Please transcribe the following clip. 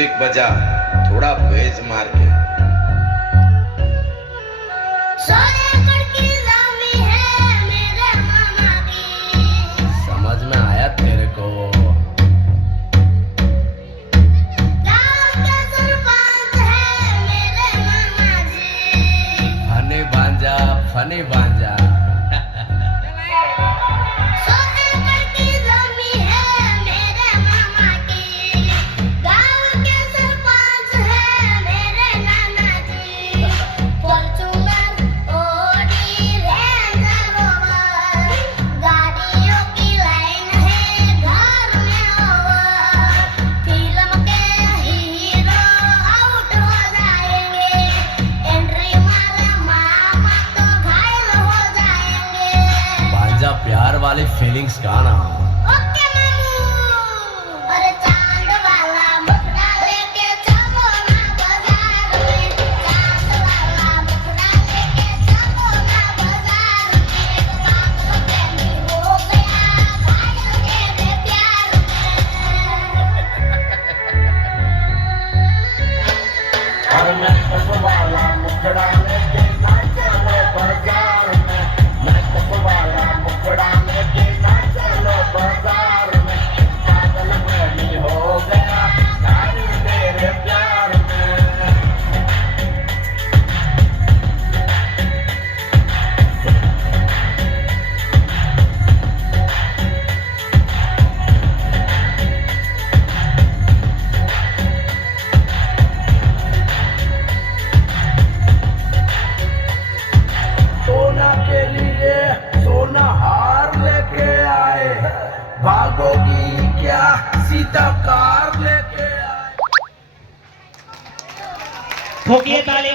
Music बजा, थोड़ा base मार के। समझ में आया तेरे को? फनी भांजा, फनी भांजा। प्यार वाली फीलिंग्स गाना। ओके मामू। अरे चांद वाला मुखड़ा लेके चलो ना बाजार में, चांद वाला मुखड़ा लेके चलो ना बाजार में, पागल प्रेमी हो गया घायल तेरे प्यार में। और मैं चांद वाला मुखड़ा लेके ना चलो बाजार में, मैं चांद वाला मुखड़ा लेके ना चलो बाजार में, पागल प्रेमी हो गया घायल तेरे प्यार में। सोना के लिए सोना हार लेके आए, भागोगी क्या सीता कार लेके आए। ठोकिए ताली।